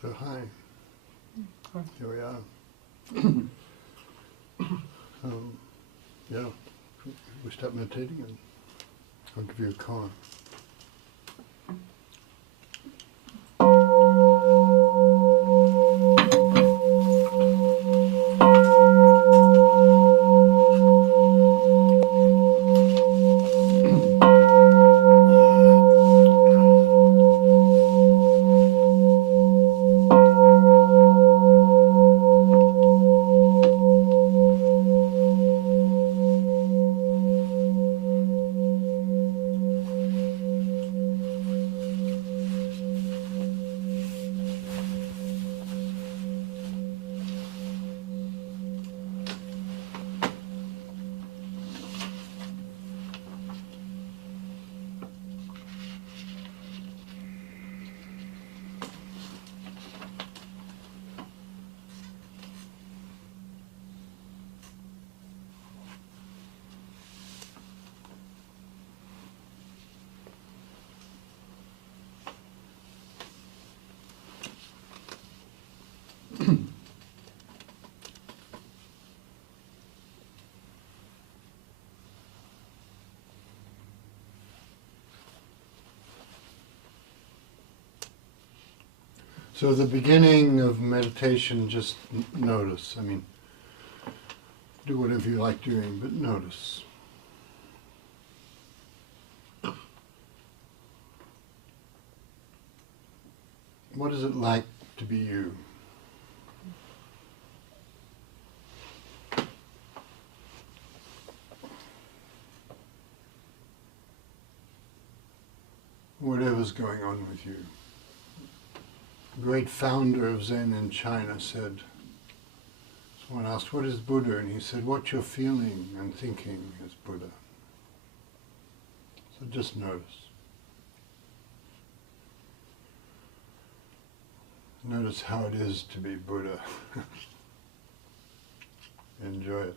So hi, Hi. here we are. Yeah, we start meditating and I'll give you a Koan. So the beginning of meditation, just notice. I mean, do whatever you like doing, but notice. What is it like to be you? Whatever's going on with you. The great founder of Zen in China said, someone asked, what is Buddha? And he said, what you're feeling and thinking is Buddha. So just notice. Notice how it is to be Buddha. Enjoy it.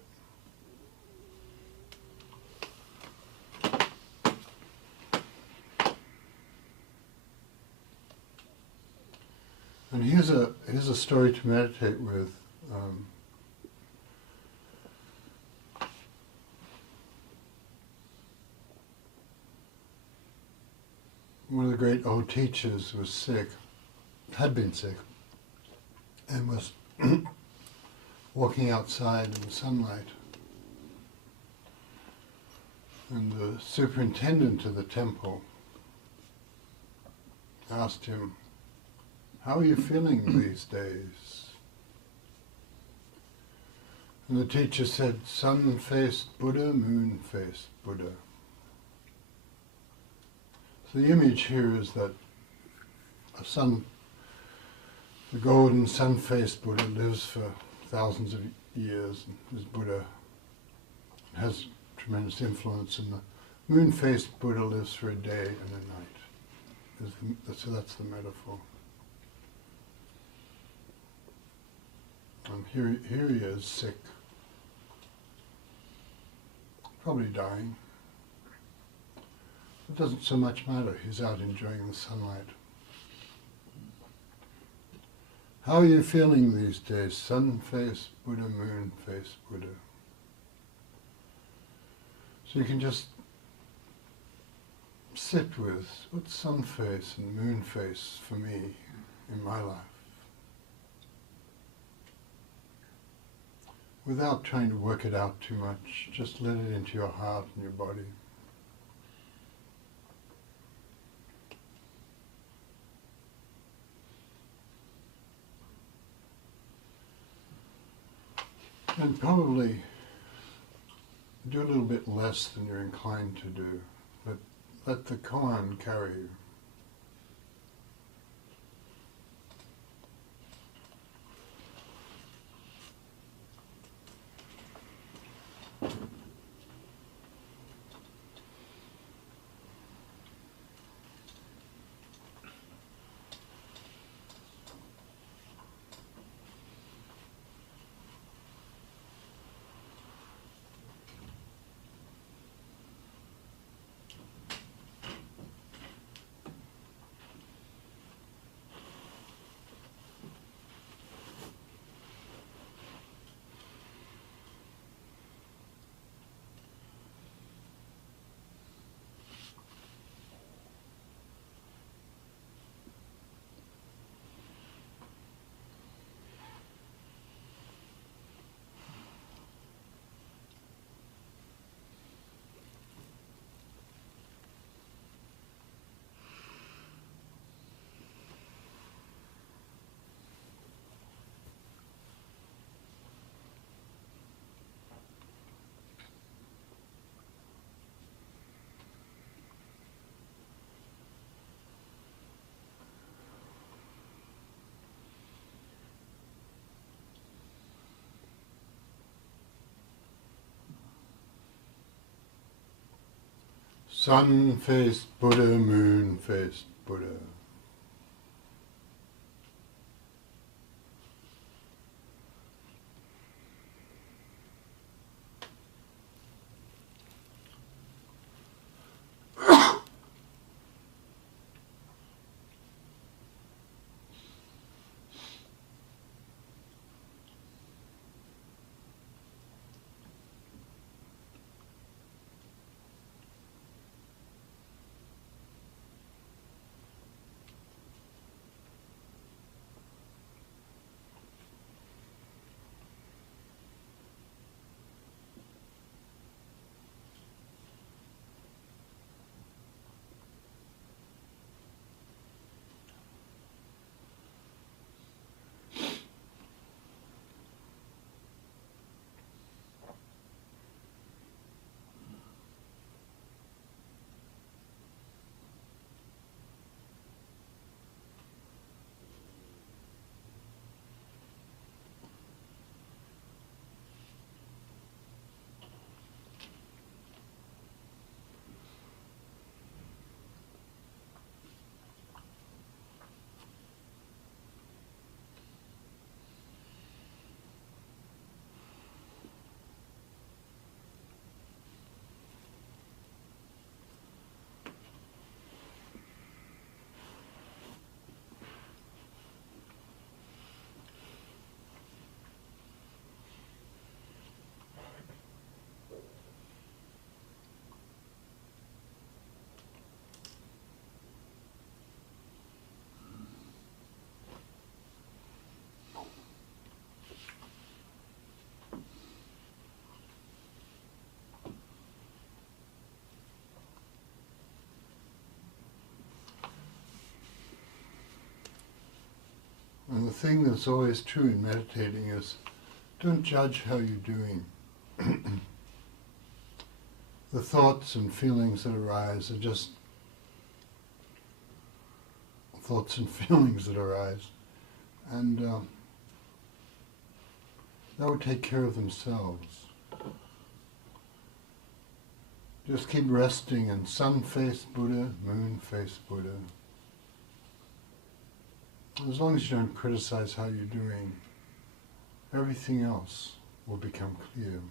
And here's a story to meditate with. One of the great old teachers was sick, had been sick, and was walking outside in the sunlight. And the superintendent of the temple asked him, how are you feeling these days? And the teacher said, sun-faced Buddha, moon-faced Buddha. So the image here is that the golden sun-faced Buddha lives for thousands of years, and is Buddha, has tremendous influence, and the moon-faced Buddha lives for a day and a night. So that's the metaphor. And here he is, sick, probably dying. It doesn't so much matter, he's out enjoying the sunlight. How are you feeling these days? Sun-faced Buddha, moon-faced Buddha. So you can just sit with, what's sun-face and moon-face for me in my life? Without trying to work it out too much, just let it into your heart and your body. And probably do a little bit less than you're inclined to do. Let the Koan carry you. Sun-faced Buddha, moon-faced Buddha. And the thing that's always true in meditating is, don't judge how you're doing. The thoughts and feelings that arise are just thoughts and feelings that arise. And that would take care of themselves. Just keep resting in sun-faced Buddha, moon-faced Buddha. As long as you don't criticize how you're doing, everything else will become clear.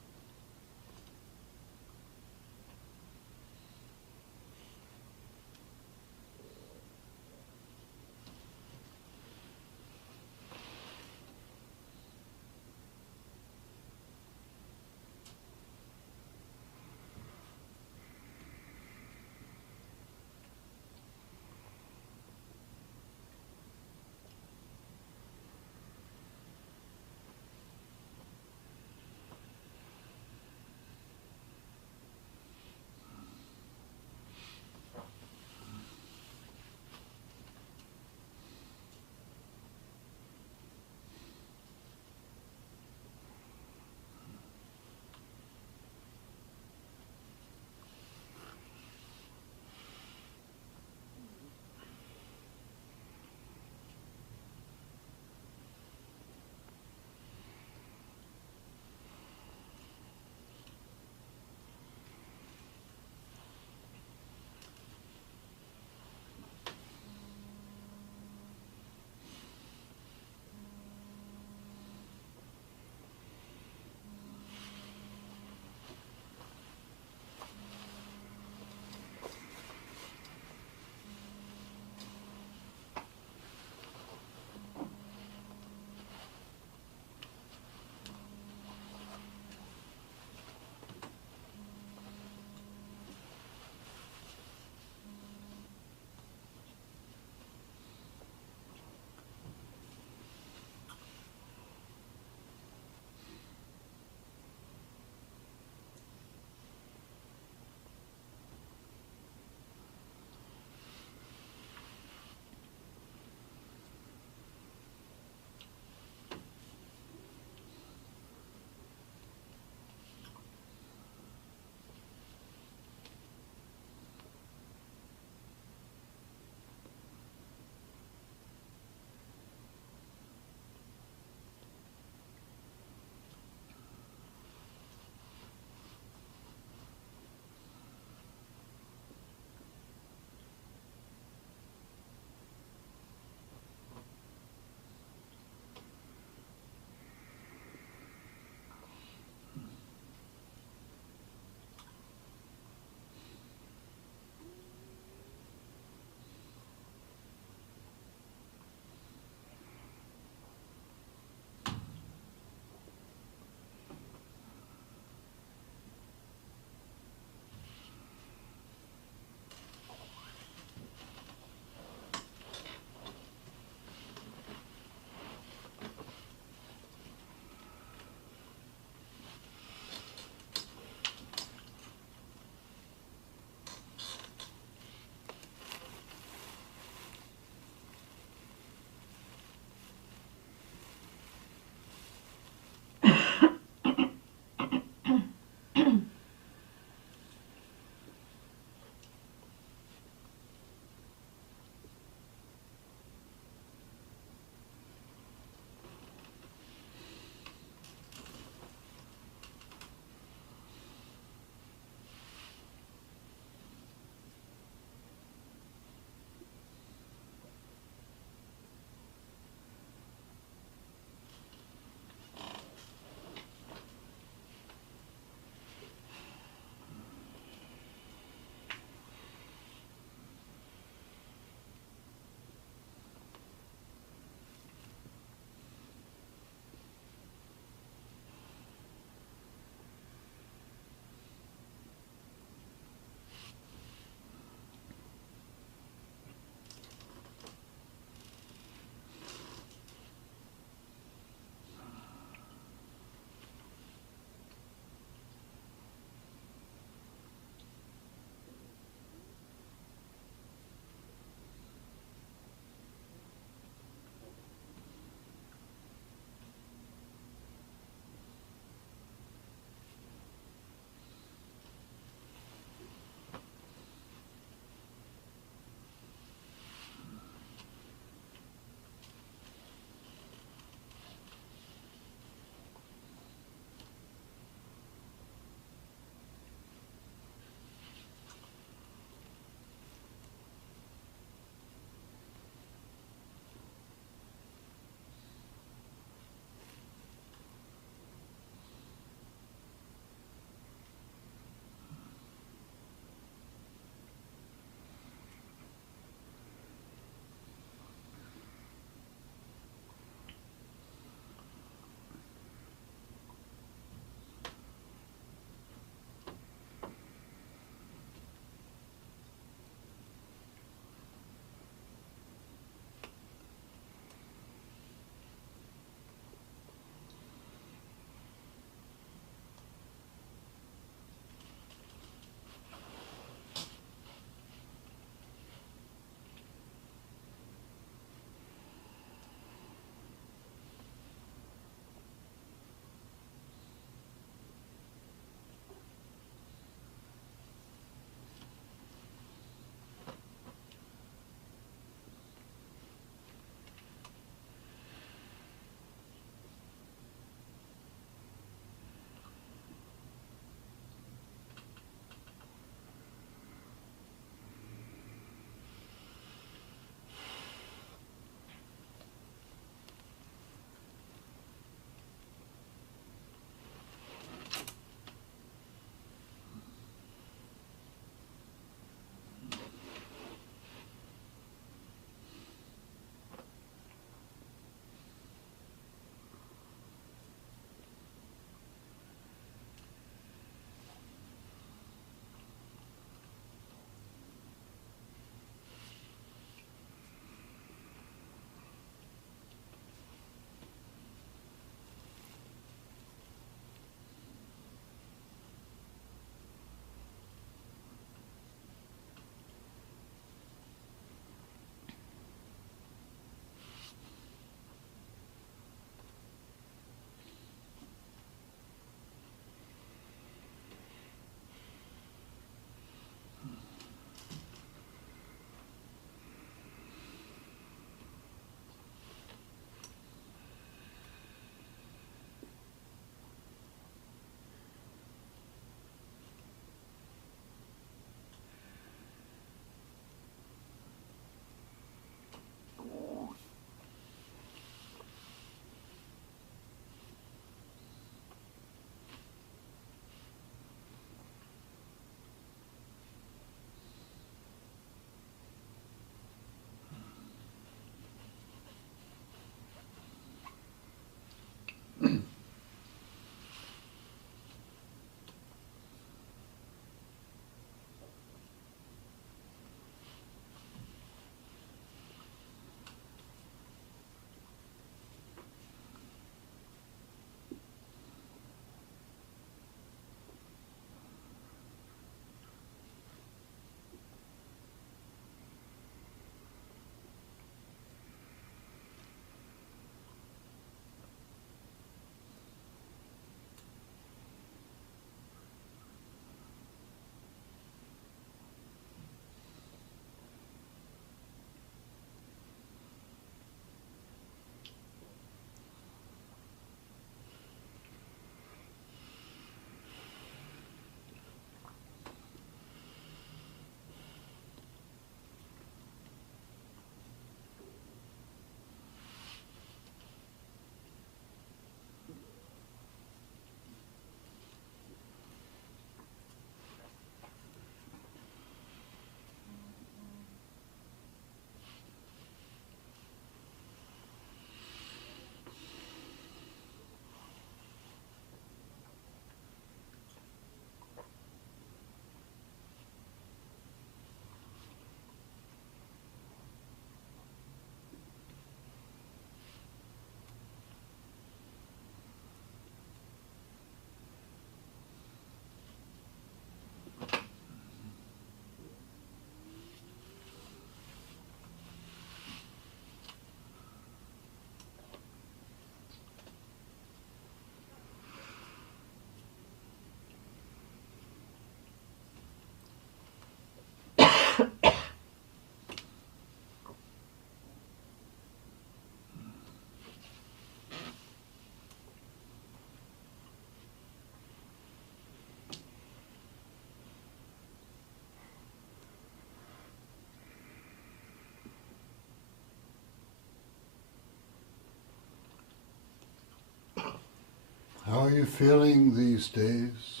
How are you feeling these days?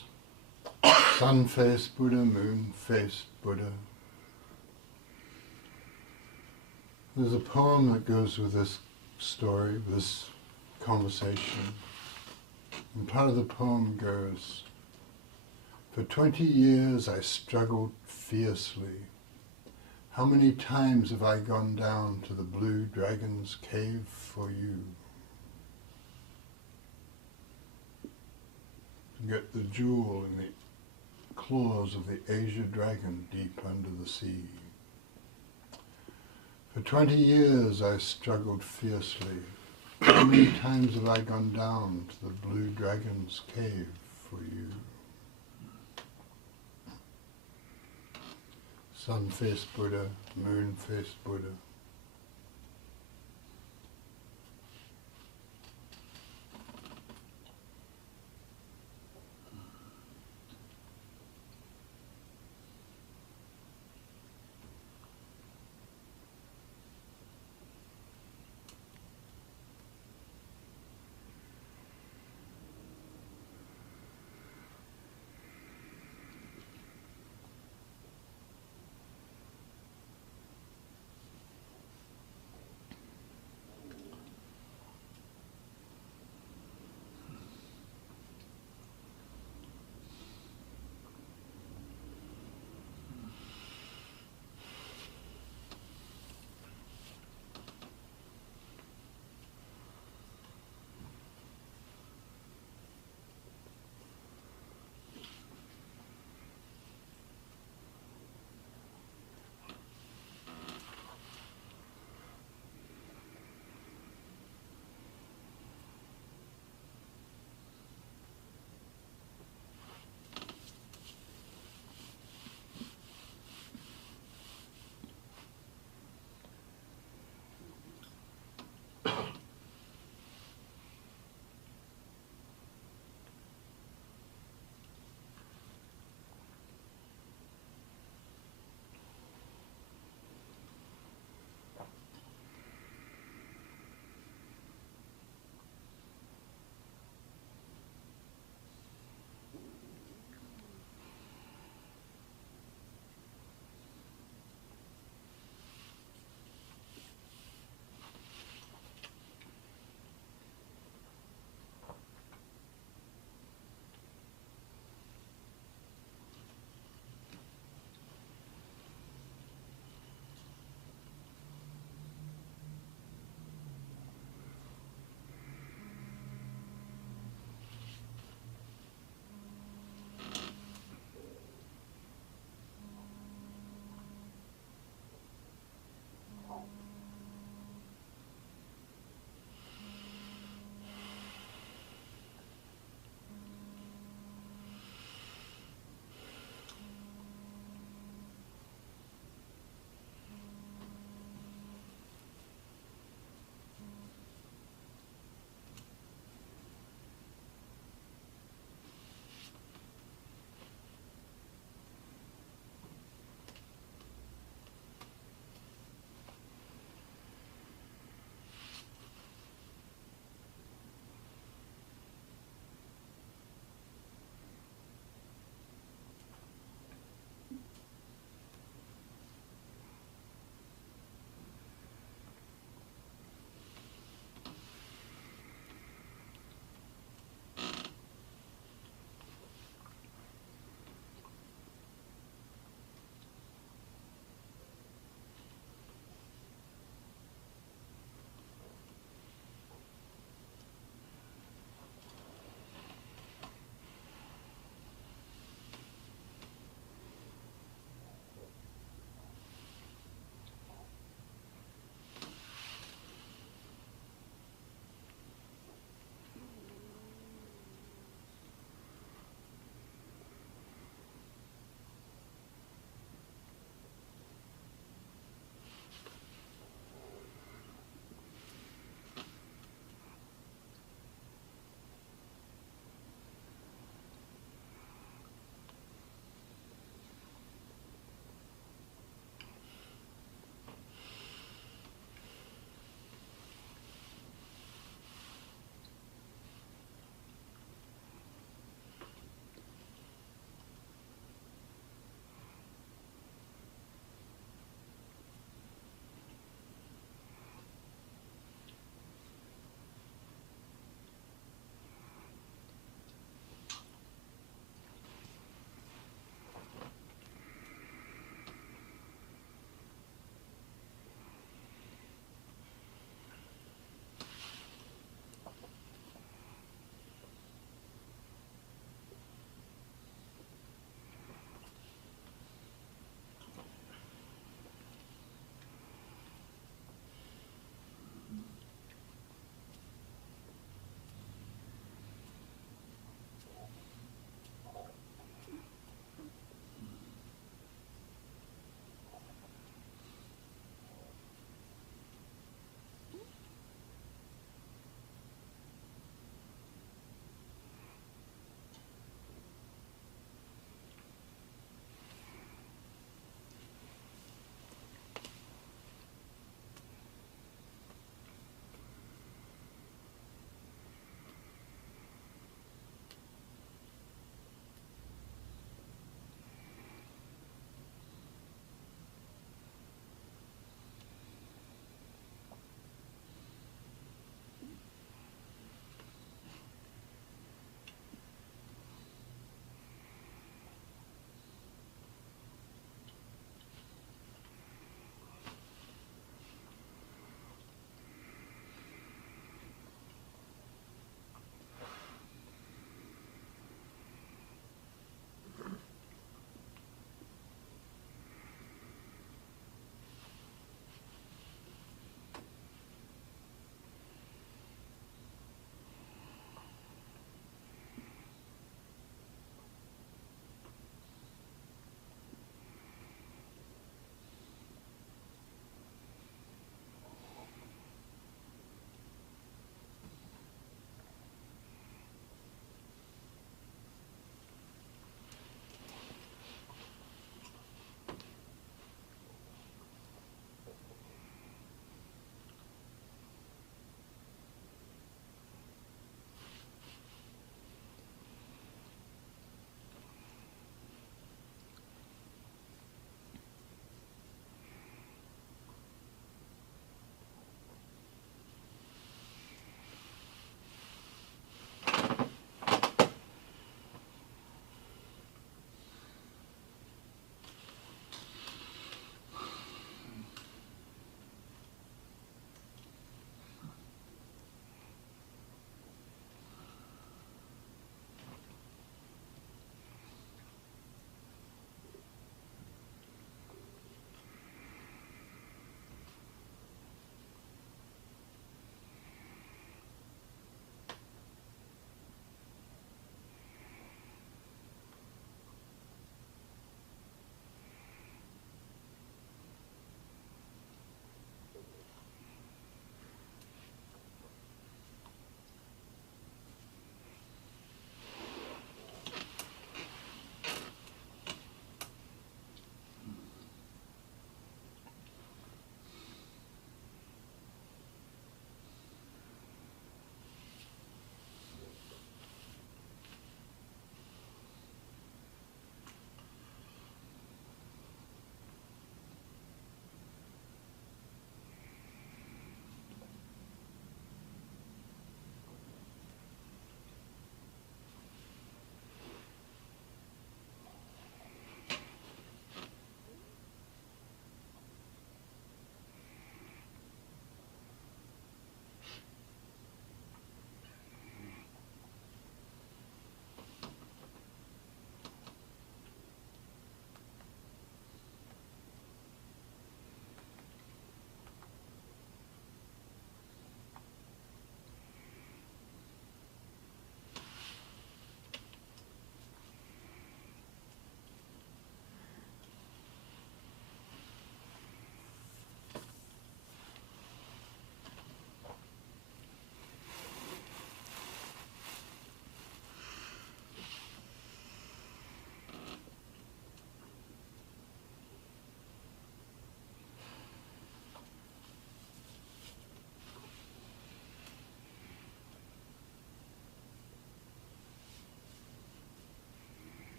Sun-faced Buddha, moon-faced Buddha. There's a poem that goes with this story, this conversation. And part of the poem goes, "For 20 years I struggled fiercely. How many times have I gone down to the blue dragon's cave for you? To get the jewel in the claws of the Asia dragon deep under the sea. For 20 years I struggled fiercely. How many times have I gone down to the blue dragon's cave for you?" Sun-faced Buddha, moon-faced Buddha.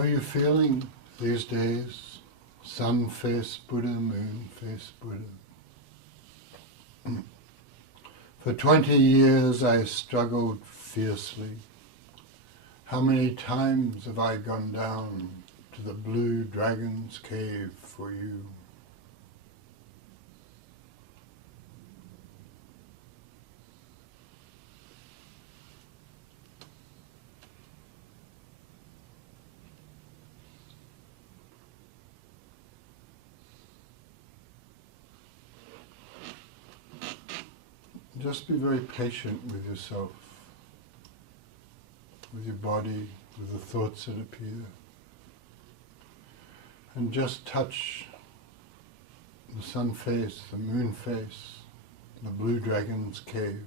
How are you feeling these days? Sun-faced Buddha, moon-faced Buddha. For 20 years I struggled fiercely. How many times have I gone down to the blue dragon's cave for you? Just be very patient with yourself, with your body, with the thoughts that appear. And just touch the sun face, the moon face, the blue dragon's cave.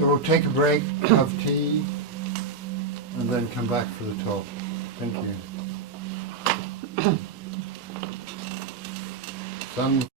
So we'll take a break, have tea, and then come back for the talk. Thank you. Sun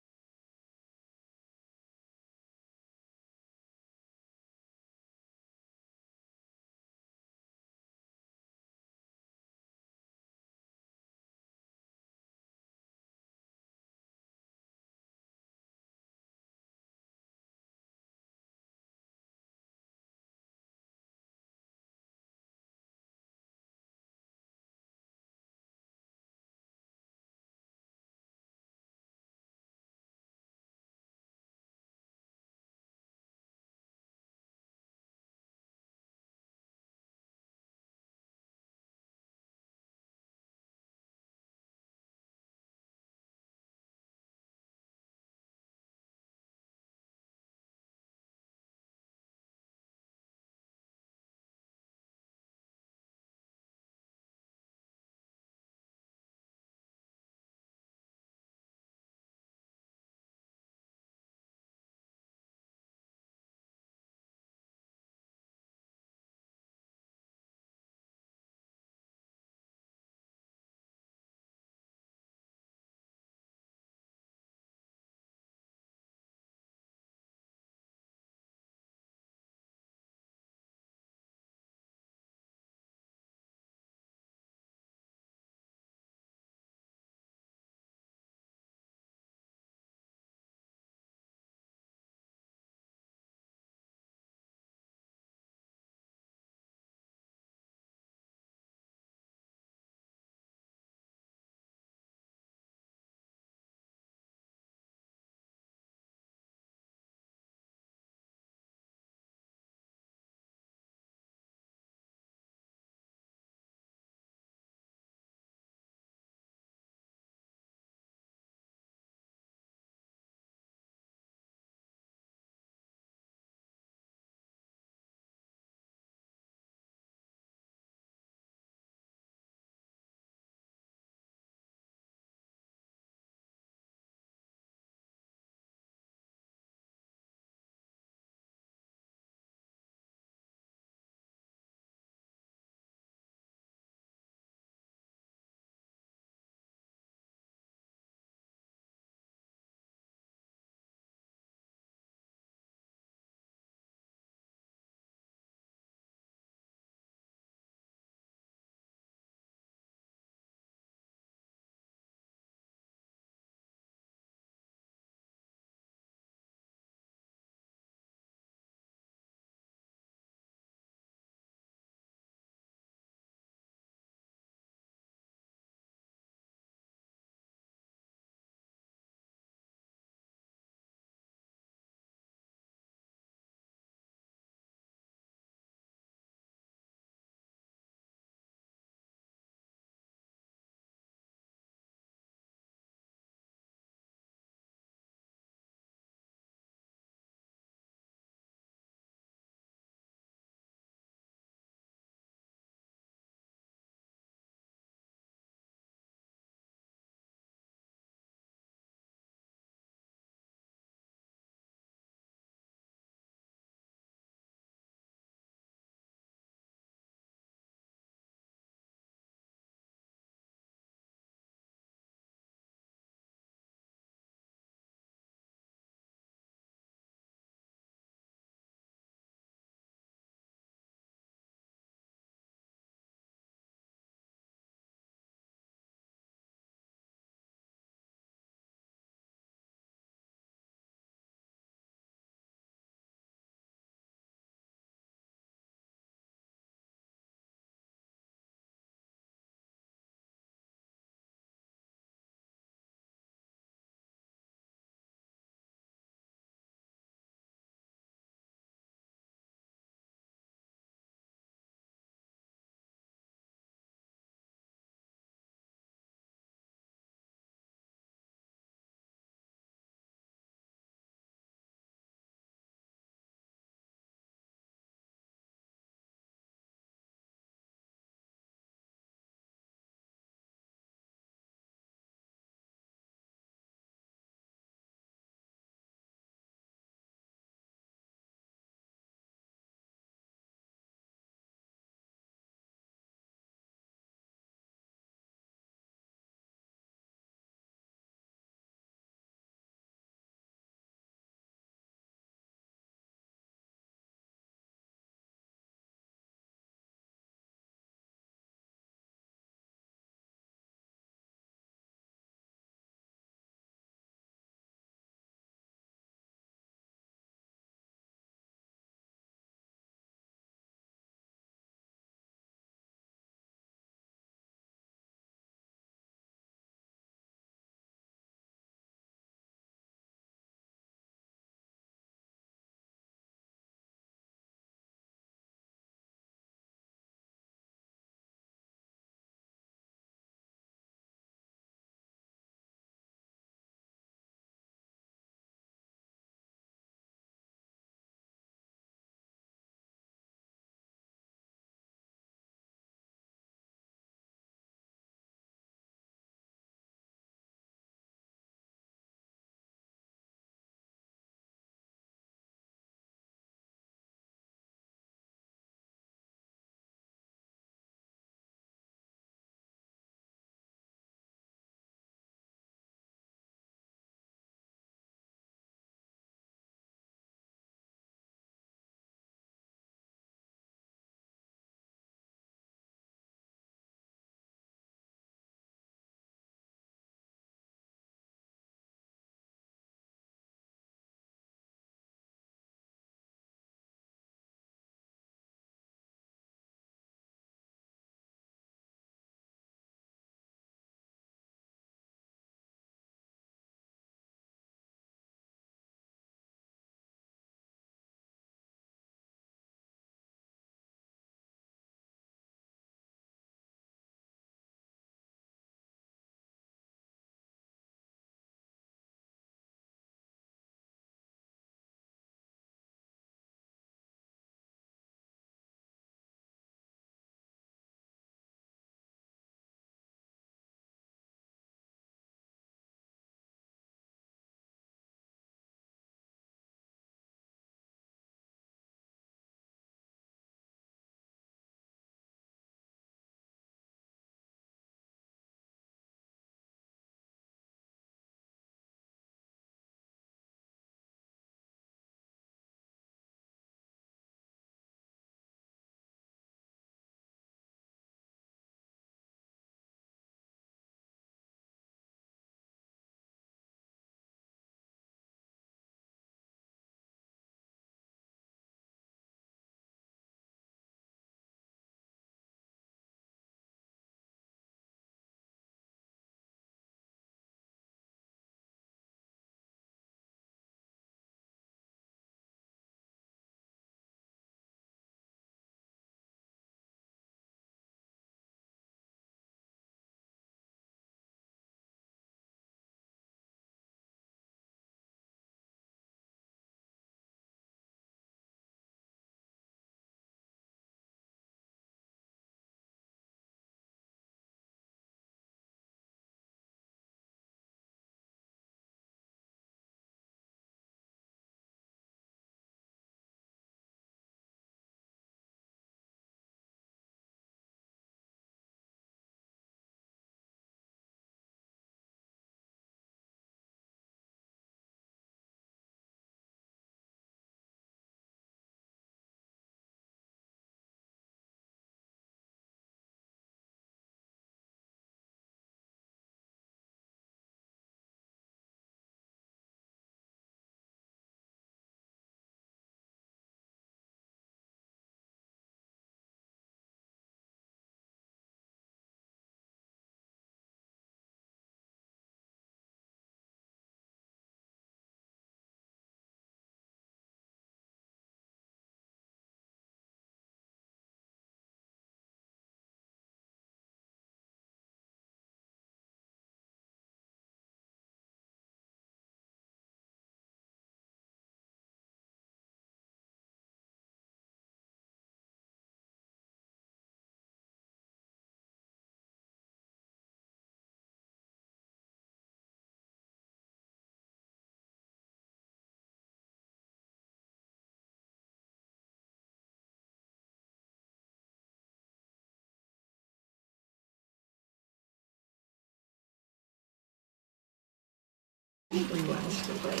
glass to the glaze.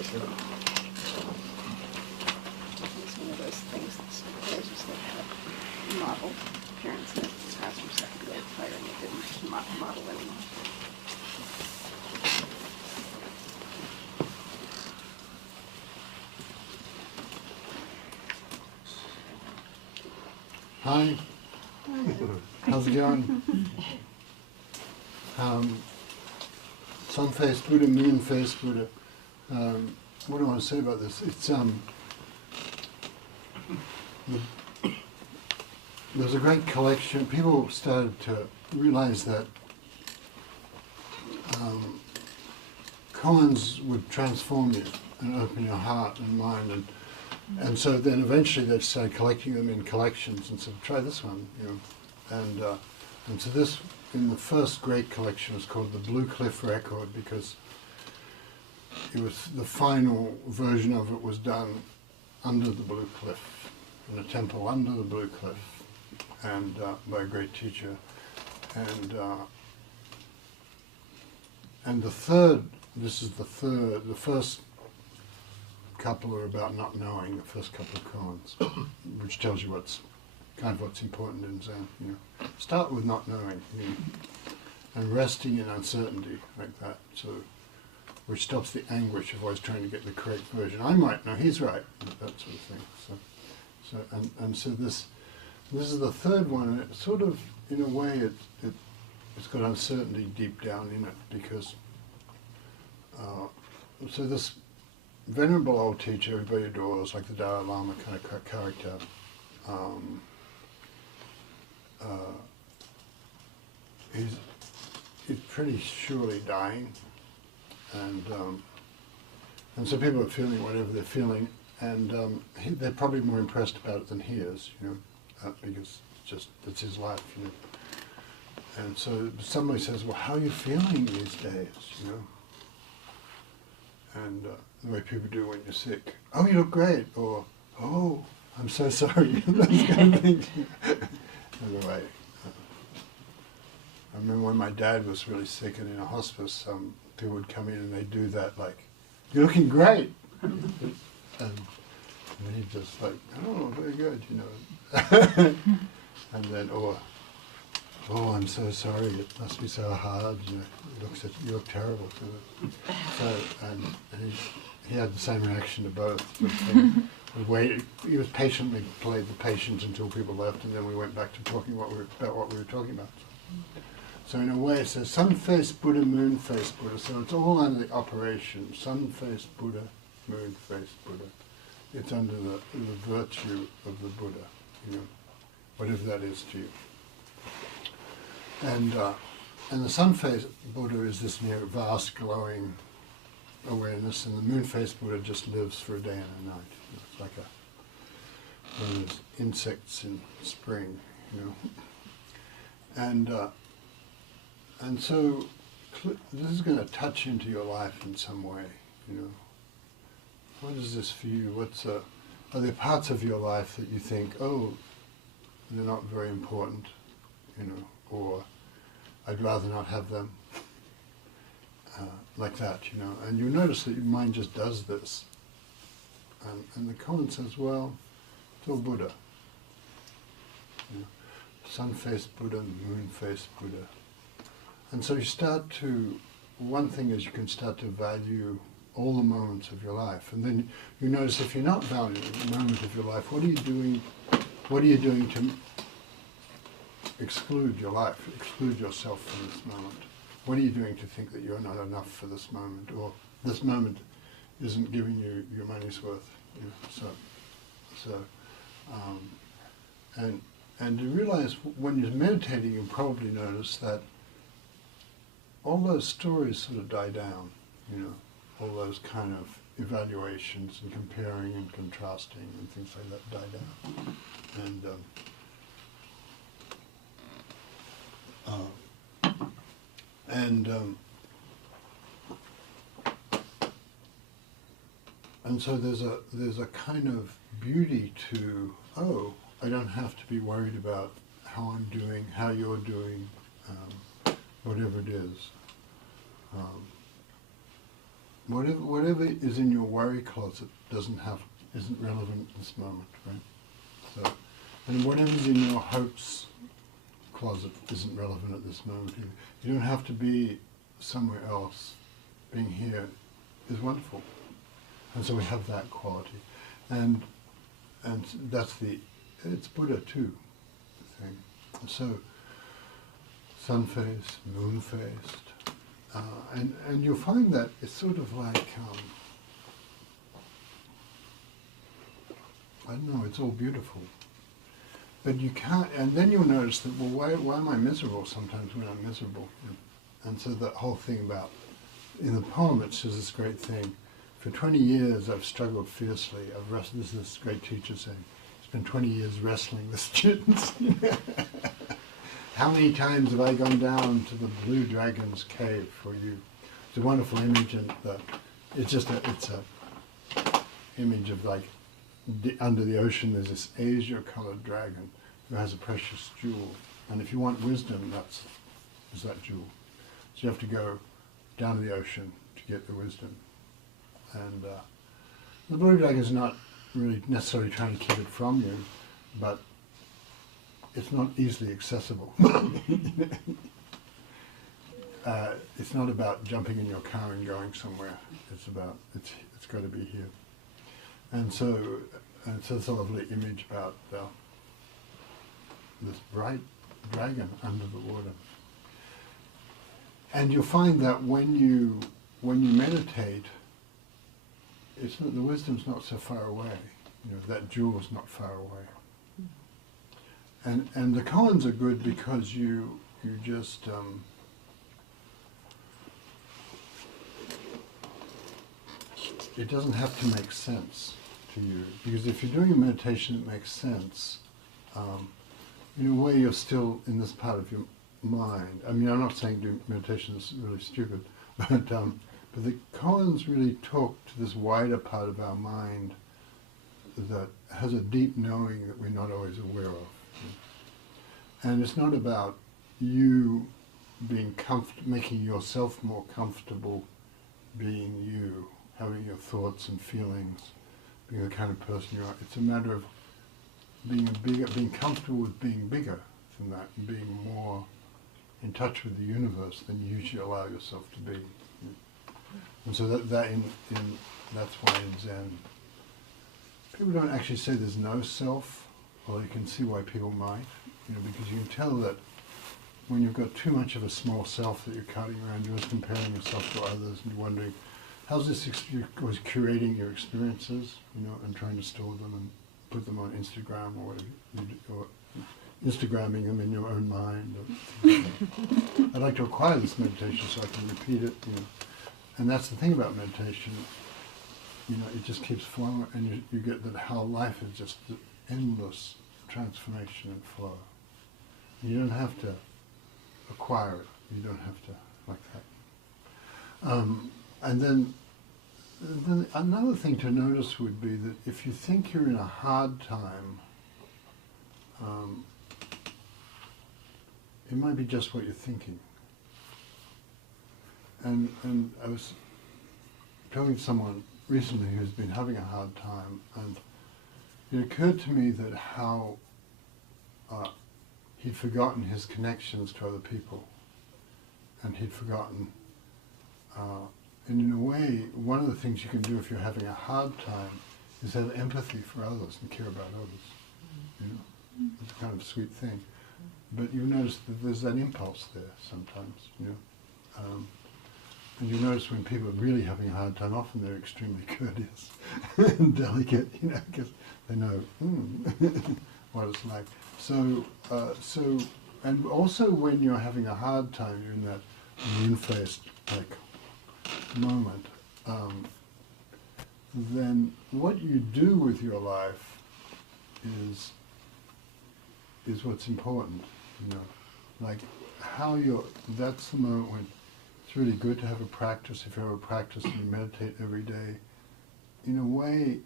It's one of those things that's glazes that have model appearance in it. It's has from second grade fire and it didn't model anymore. Hi. How's it going? Sun-faced Buddha, moon-faced Buddha. What do I want to say about this? It's there's a great collection. People started to realize that koans would transform you and open your heart and mind, and so then eventually they started collecting them in collections and said, try this one, you know, and so this in the first great collection was called the Blue Cliff Record because it was the final version of it was done under the Blue Cliff in a temple under the Blue Cliff, and by a great teacher, and the third. This is the third. The first couple are about not knowing. The first couple of koans, which tells you what's important in Zen. You know, start with not knowing, you know, and resting in uncertainty like that. So, which stops the anguish of always trying to get the correct version. I might know he's right, that sort of thing. So so this is the third one, and it sort of, in a way, it's got uncertainty deep down in it because. So this venerable old teacher, everybody adores, like the Dalai Lama kind of character. He's pretty surely dying, and so people are feeling whatever they're feeling, and they're probably more impressed about it than he is, you know, because it's his life, you know. And so somebody says, "Well, how are you feeling these days?" You know. And the way people do when you're sick. "Oh, you look great," or "Oh, I'm so sorry." Those kind of things. Anyway, I remember when my dad was really sick and in a hospice, people would come in and they'd do that, like, "You're looking great," and he'd just like, "Oh, very good," you know. And then, or, "Oh, I'm so sorry. It must be so hard. You know, you look terrible." So, and he had the same reaction to both. He was patiently played the patient until people left, and then we went back to talking about what we were talking about. So in a way, it says sun-faced Buddha, moon-faced Buddha. So it's all under the operation. Sun-faced Buddha, moon-faced Buddha. It's under the virtue of the Buddha, you know, whatever that is to you. And the sun-faced Buddha is this vast, glowing awareness, and the moon-faced Buddha just lives for a day and a night. It's like one of those insects in spring, you know. And so this is going to touch into your life in some way, you know. What is this for you? Are there parts of your life that you think, oh, they're not very important, you know, or I'd rather not have them, like that, you know. And you notice that your mind just does this. And the Koan says, well, it's all Buddha. You know, sun-faced Buddha, moon-faced Buddha. And so you start to, one thing is you can start to value all the moments of your life. And then you notice if you're not valuing the moment of your life, what are you doing to exclude your life, exclude yourself from this moment? What are you doing to think that you're not enough for this moment, or this moment isn't giving you your money's worth? You know, and to realize when you're meditating, you'll probably notice that all those stories sort of die down, you know, all those kind of evaluations and comparing and contrasting and things like that die down. And so there's a kind of beauty to, oh, I don't have to be worried about how I'm doing, how you're doing, whatever it is. whatever is in your worry closet isn't relevant in this moment, right? So, and whatever's in your hopes closet isn't relevant at this moment either. You don't have to be somewhere else. Being here is wonderful. And so we have that quality. And it's Buddha too, the thing. So, sun-faced, moon-faced, and you'll find that it's sort of like, I don't know, it's all beautiful. But you can't, and then you'll notice that, well, why am I miserable sometimes when I'm miserable? And so that whole thing about, in the poem it says this great thing, for 20 years I've struggled fiercely, this is this great teacher saying, it's been 20 years wrestling with students. How many times have I gone down to the blue dragon's cave for you? It's a wonderful image, and it's a image of like, under the ocean there's this azure-colored dragon who has a precious jewel, and if you want wisdom, is that jewel. So you have to go down to the ocean to get the wisdom. And the blue dragon is not really necessarily trying to keep it from you, but it's not easily accessible. It's not about jumping in your car and going somewhere. It's about it's got to be here. And so it's a lovely image about this bright dragon under the water. And you'll find that when you meditate, the wisdom's not so far away. That jewel's not far away. And the koans are good because you just it doesn't have to make sense to you, because if you're doing a meditation that makes sense, in a way you're still in this part of your mind. I mean, I'm not saying doing meditation is really stupid, but the koans really talk to this wider part of our mind that has a deep knowing that we're not always aware of. And it's not about you being making yourself more comfortable being you, having your thoughts and feelings, being the kind of person you are. It's a matter of being comfortable with being bigger than that, and being more in touch with the universe than you usually allow yourself to be. And so that's why in Zen, people don't actually say there's no self, although you can see why people might, because you can tell that when you've got too much of a small self that you're carrying around, you're always comparing yourself to others and wondering, how's this, you're always curating your experiences, and trying to store them and put them on Instagram or whatever you do, or Instagramming them in your own mind. I'd like to acquire this meditation so I can repeat it, And that's the thing about meditation, it just keeps flowing, and you get that how life is just endless transformation and flow. You don't have to acquire it. You don't have to like that. And then another thing to notice would be that if you think you're in a hard time, it might be just what you're thinking. And I was talking to someone recently who's been having a hard time, and it occurred to me that how he'd forgotten his connections to other people, and he'd forgotten, and in a way, one of the things you can do if you're having a hard time is have empathy for others and care about others. It's a kind of sweet thing. But you notice that there's that impulse there sometimes, and you notice when people are really having a hard time, often they're extremely courteous and delicate, because they know what it's like. So, and also when you're having a hard time, you're in that moon-faced moment, then what you do with your life is what's important, like how that's the moment when it's really good to have a practice. If you have a practice and you meditate every day, in a way,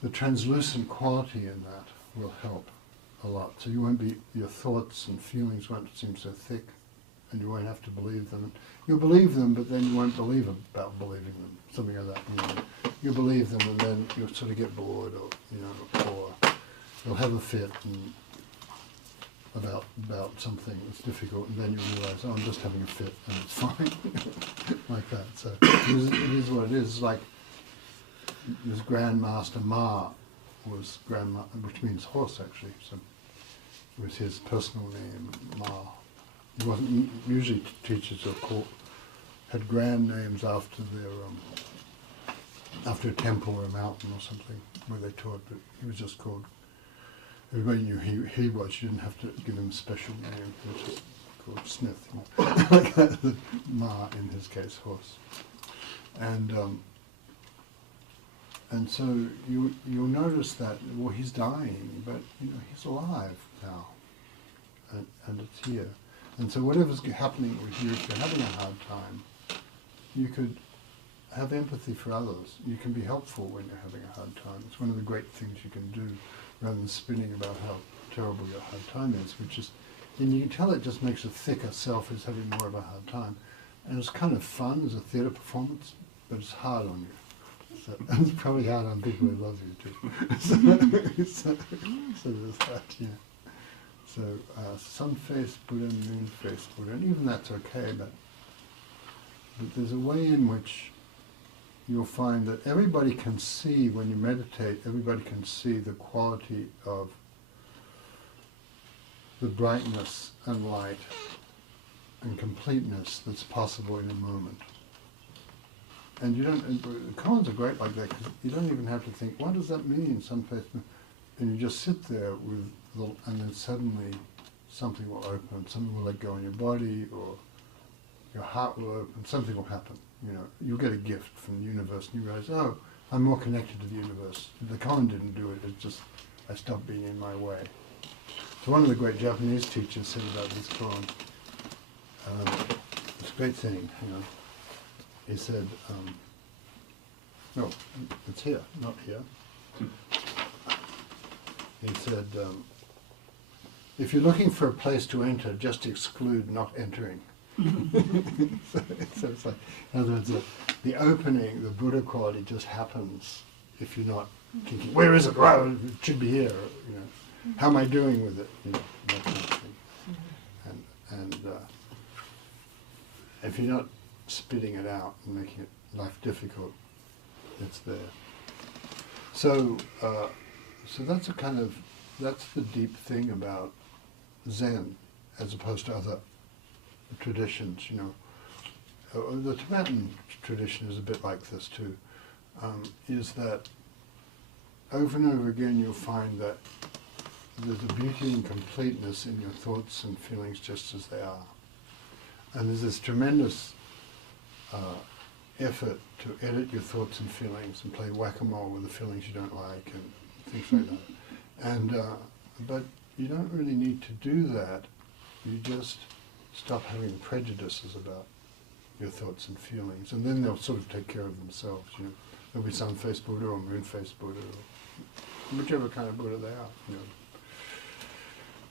the translucent quality in that will help a lot. So your thoughts and feelings won't seem so thick and you won't have to believe them. You'll believe them, but then you won't believe about believing them, something like that. You believe them, and then you'll sort of get bored, or you'll have a fit about something that's difficult, and then you realise, oh, I'm just having a fit, and it's fine, like that. So it is what it is. It's like this Grandmaster Ma was which means horse, actually. So it was his personal name, Ma. He wasn't usually teachers had grand names after after a temple or a mountain or something where they taught, but he was just called. Everybody knew he was. You didn't have to give him a special name. He was just called Smith, like that. Ma in his case, horse. And so you'll notice that, well, he's dying, but he's alive now, and it's here. And so whatever's happening with you, if you're having a hard time, you could have empathy for others. You can be helpful when you're having a hard time. It's one of the great things you can do, rather than spinning about how terrible your hard time is, and you can tell it just makes a thicker self who's having more of a hard time. And it's kind of fun as a theatre performance, but it's hard on you. So, and it's probably hard on people who love you too. So there's that, yeah. So sun-faced Buddha, moon-faced Buddha, and even that's okay, but there's a way in which you'll find that everybody can see, when you meditate, everybody can see the quality of the brightness and light and completeness that's possible in a moment. And koans are great like that, because you don't even have to think, what does that mean, sun-faced moon? And you just sit there and then suddenly something will open, something will let go in your body, or your heart will open, something will happen. You'll get a gift from the universe, and you realize, oh, I'm more connected to the universe. The koan didn't do it, it's just I stopped being in my way. So one of the great Japanese teachers said about this koan, this great thing, he said, no, it's here, not here. He said, if you're looking for a place to enter, just exclude not entering. So it's like, in other words, the opening, the Buddha quality just happens if you're not thinking, where is it? Well, it should be here. How am I doing with it? That kind of thing. And if you're not spitting it out and making life difficult, it's there. So that's that's the deep thing about Zen, as opposed to other traditions. The Tibetan tradition is a bit like this too. Is that over and over again you'll find that there's a beauty and completeness in your thoughts and feelings just as they are, and there's this tremendous effort to edit your thoughts and feelings and play whack-a-mole with the feelings you don't like and things like that. And but you don't really need to do that. You just stop having prejudices about your thoughts and feelings, and then they'll sort of take care of themselves. There'll be sun-faced Buddha or moon-faced Buddha, or whichever kind of Buddha they are.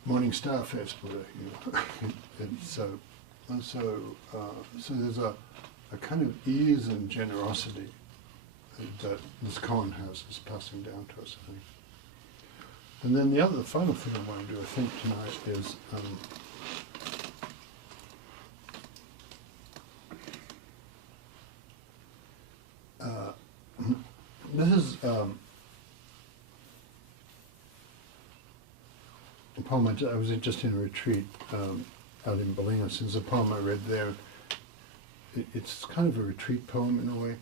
Morning star-faced Buddha. And so there's a kind of ease and generosity that this koan has, is passing down to us, I think. And then the final thing I want to do, I think, tonight is this is a poem. I was just in a retreat out in Balinas. There's a poem I read there. It's kind of a retreat poem in a way.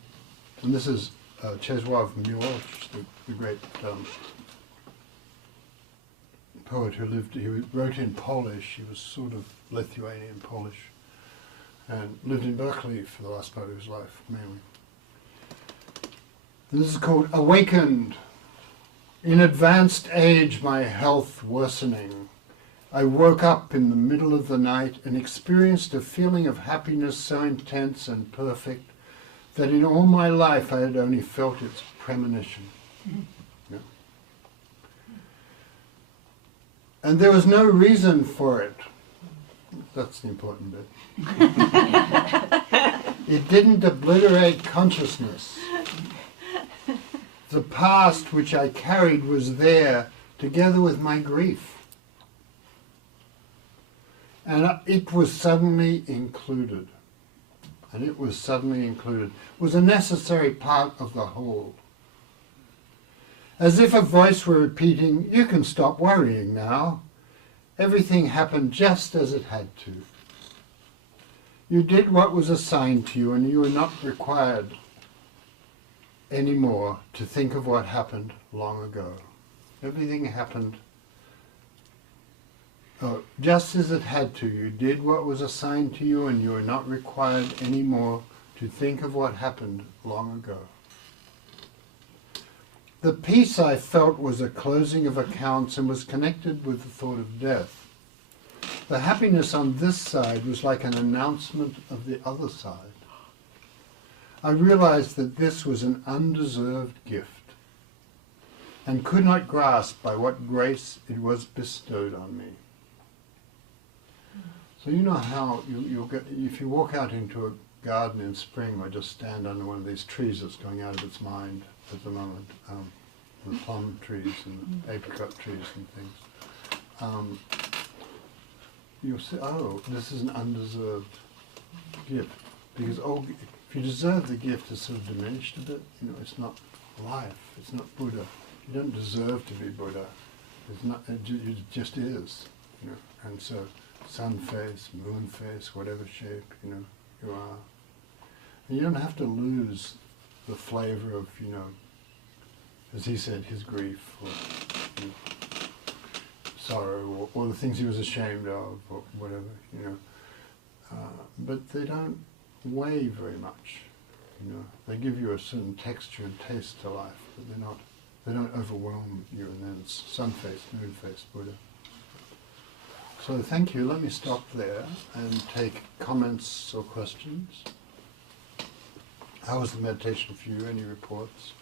And this is Czesław Miłosz, the great poet who wrote in Polish. He was sort of Lithuanian Polish, and lived in Berkeley for the last part of his life, mainly. And this is called Awakened. In advanced age, my health worsening, I woke up in the middle of the night and experienced a feeling of happiness so intense and perfect that in all my life I had only felt its premonition. Yeah. And there was no reason for it. That's the important bit. It didn't obliterate consciousness. The past which I carried was there, together with my grief. And it was suddenly included. And it was suddenly included. It was a necessary part of the whole. As if a voice were repeating, "You can stop worrying now. Everything happened just as it had to. You did what was assigned to you, and you were not required anymore to think of what happened long ago. Everything happened just as it had to. You did what was assigned to you, and you were not required anymore to think of what happened long ago." The peace I felt was a closing of accounts and was connected with the thought of death. The happiness on this side was like an announcement of the other side. I realized that this was an undeserved gift and could not grasp by what grace it was bestowed on me. So you know how you'll get, if you walk out into a garden in spring or just stand under one of these trees that's going out of its mind at the moment, the plum trees and the apricot trees and things, you'll say, oh, this is an undeserved gift. Because if you deserve the gift, it's sort of diminished a bit. You know, it's not life, it's not Buddha. You don't deserve to be Buddha. It's not, it just is. You know, and so sun face, moon face, whatever shape, you know, you are. And you don't have to lose the flavor of, you know, as he said, his grief or you know, sorrow or the things he was ashamed of or whatever, you know. But they don't weigh very much, you know. They give you a certain texture and taste to life, but they don't overwhelm you, and then it's sun face, moon face, Buddha. So thank you. Let me stop there and take comments or questions. How was the meditation for you? Any reports?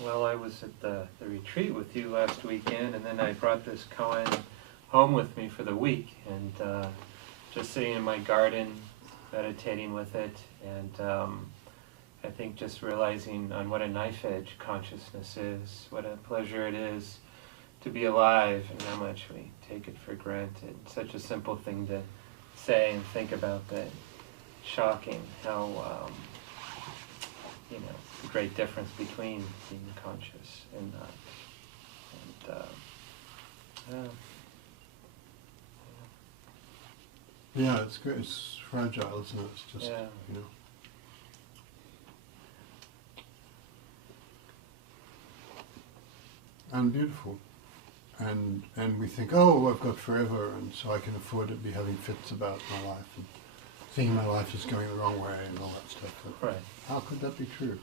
Well, I was at the retreat with you last weekend, and then I brought this Koan home with me for the week, and just sitting in my garden, meditating with it, and I think just realizing on what a knife edge consciousness is, what a pleasure it is to be alive, and how much we take it for granted. Such a simple thing to say and think about, but shocking how, you know, the great difference between being conscious and not. And, yeah, it's good. It's fragile, isn't it? It's just, yeah. You know. And beautiful. And we think, oh, I've got forever, and so I can afford to be having fits about my life and thinking my life is going the wrong way and all that stuff. But Right. how could that be true?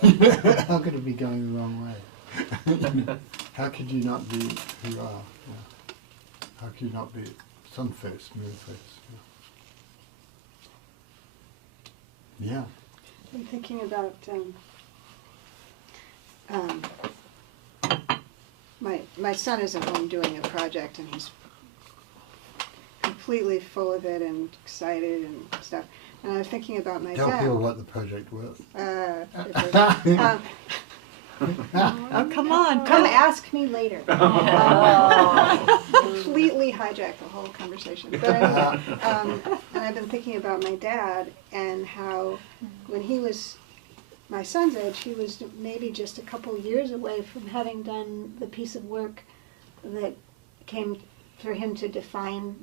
How could it be going the wrong way? You know, how could you not be who you are? Yeah. How could you not be sun face, moon face? Yeah. I'm thinking about my son is at home doing a project, and he's completely full of it and excited and stuff. And I was thinking about my Tell dad. people what the project was. Oh, come on. Come ask me later. Completely hijacked the whole conversation. But anyway, and I've been thinking about my dad and how when he was my son's age, he was maybe just a couple years away from having done the piece of work that came for him to define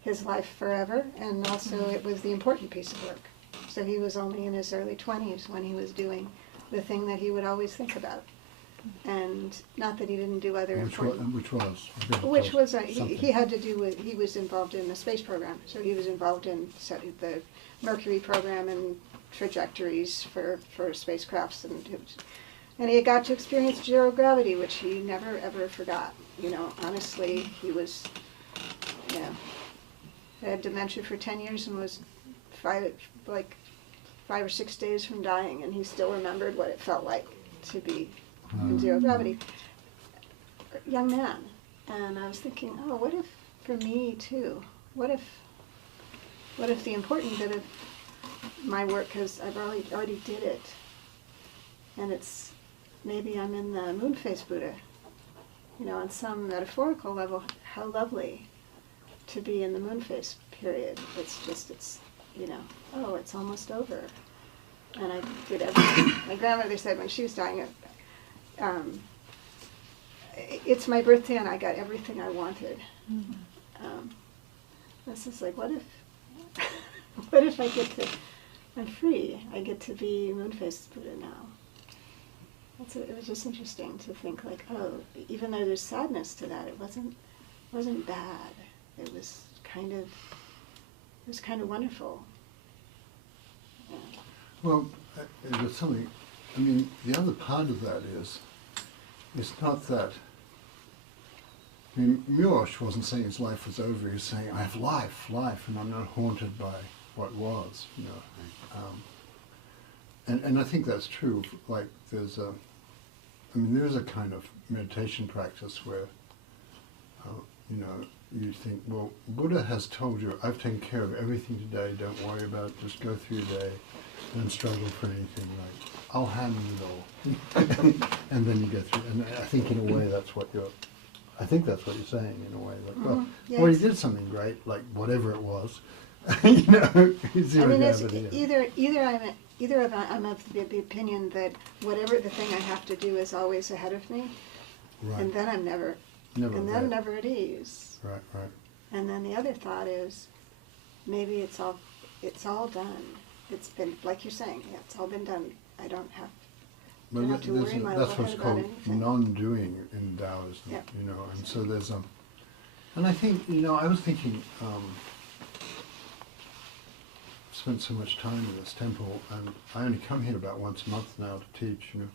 his life forever, and also it was the important piece of work. So he was only in his early 20s when he was doing the thing that he would always think about. And not that he didn't do other important... Which was? He had to do with, he was involved in the space program, so he was involved in the Mercury program and trajectories for spacecrafts, and he got to experience zero gravity, which he never ever forgot. You know, honestly, he was, had dementia for 10 years and was like 5 or 6 days from dying, and he still remembered what it felt like to be in zero gravity. Young man. And I was thinking, oh, what if for me too? What if the important bit of my work, because I've already did it, and it's, maybe I'm in the moon phase Buddha, you know, on some metaphorical level, how lovely to be in the moon phase period. It's, you know, oh, it's almost over. And I did everything. My grandmother said when she was dying, it's my birthday and I got everything I wanted. This is like, what if I get to, I'm free. I get to be moon phase Buddha now. It was just interesting to think like, oh, even though there's sadness to that, it wasn't bad. It was kind of wonderful. Yeah. Well, there's something, I mean, the other part of that is, it's not that, I mean, Miłosz wasn't saying his life was over, he was saying, I have life, and I'm not haunted by what was, you know. And I think that's true. Like, there's a kind of meditation practice where, you know, you think, well, Buddha has told you, I've taken care of everything today, don't worry about it, just go through your day, don't struggle for anything, like, I'll handle it all. And then you go through, and I think in a way that's what you're saying in a way. Like, well, yes. well, he did something great, like whatever it was, you know, zero I mean, it's gravity. either I'm of the opinion that whatever the thing I have to do is always ahead of me, Right. and then I'm never Right. never at ease. Right. And then the other thought is, maybe it's all done. It's been, like you're saying, yeah, it's all been done. I don't have Well, to worry my that's little what's head called about anything. non-doing in Taoism, Yeah. you know, and so there's and I think, you know, I was thinking, spent so much time in this temple, and I only come here about once a month now to teach, you know,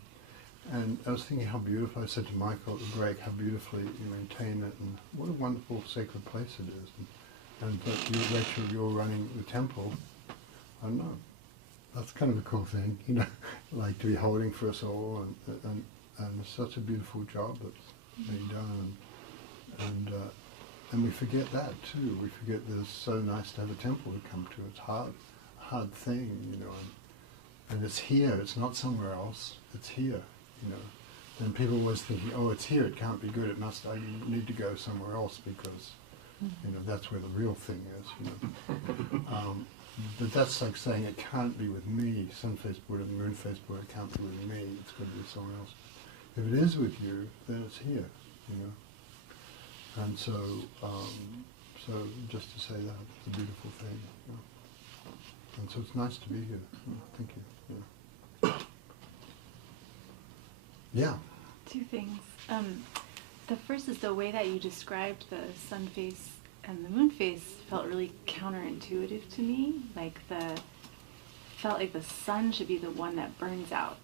and I was thinking how beautiful, I said to Michael at the break, how beautifully you maintain it, and what a wonderful sacred place it is, and but you, Rachel, you're running the temple, I don't know. That's kind of a cool thing, you know, like to be holding for us all, and it's such a beautiful job that's being done, and we forget that too. We forget that it's so nice to have a temple to come to. It's hard thing, you know, and it's here. It's not somewhere else. It's here, you know. And people always thinking, oh, it's here. It can't be good. It must. I need to go somewhere else because, you know, that's where the real thing is, you know. But that's like saying it can't be with me, sun-faced Buddha, moon-faced Buddha, it can't be with me, it's got to be with someone else. If it is with you, then it's here, you know. And so, so just to say that, it's a beautiful thing. You know. And so it's nice to be here. Thank you. Yeah. Two things. The first is the way that you described the sun face and the moon face felt really counterintuitive to me. Felt like the sun should be the one that burns out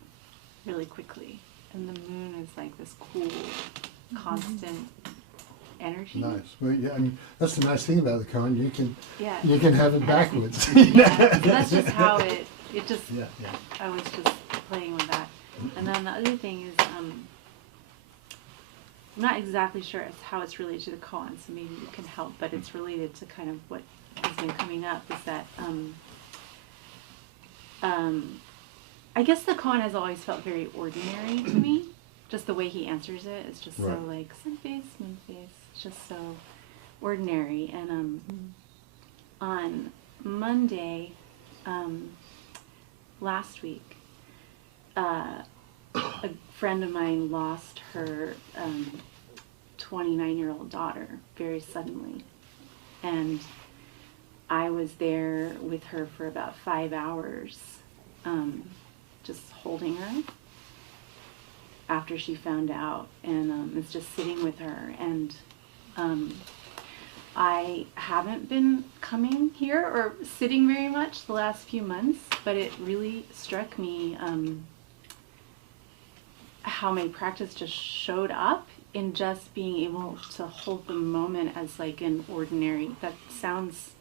really quickly, and the moon is like this cool, constant energy. Nice. Well, yeah, I mean, that's the nice thing about the Koan. You can have it backwards. Yeah, so that's just how it just. Yeah. I was just playing with that, and then the other thing is. I'm not exactly sure as how it's related to the koan, so maybe you can help, but it's related to kind of what has been coming up, is that I guess the koan has always felt very ordinary to me. Just the way he answers it is just so like sun face, moon face, it's just so ordinary. And on Monday last week, a friend of mine lost her 29-year-old daughter very suddenly, and I was there with her for about 5 hours, just holding her after she found out, and was just sitting with her. And I haven't been coming here or sitting very much the last few months, but it really struck me how my practice just showed up in just being able to hold the moment as like an ordinary, that sounds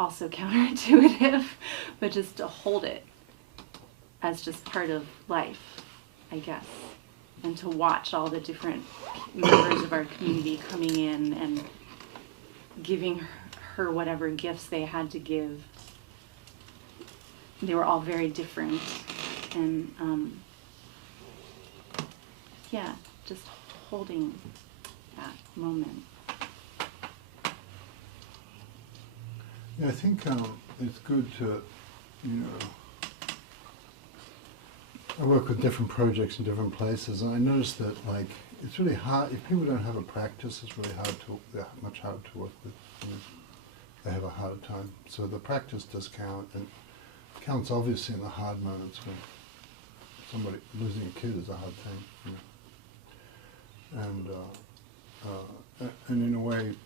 also counterintuitive, but just to hold it as just part of life, I guess, and to watch all the different members of our community coming in and giving her whatever gifts they had to give. They were all very different, and yeah, just holding that moment. Yeah, I think it's good to, you know, I work with different projects in different places, and I notice that, like, it's really hard, if people don't have a practice, it's really hard to, they're much harder to work with. You know, they have a harder time. So the practice does count, and it counts obviously in the hard moments when somebody, losing a kid is a hard thing, you know. And in a way,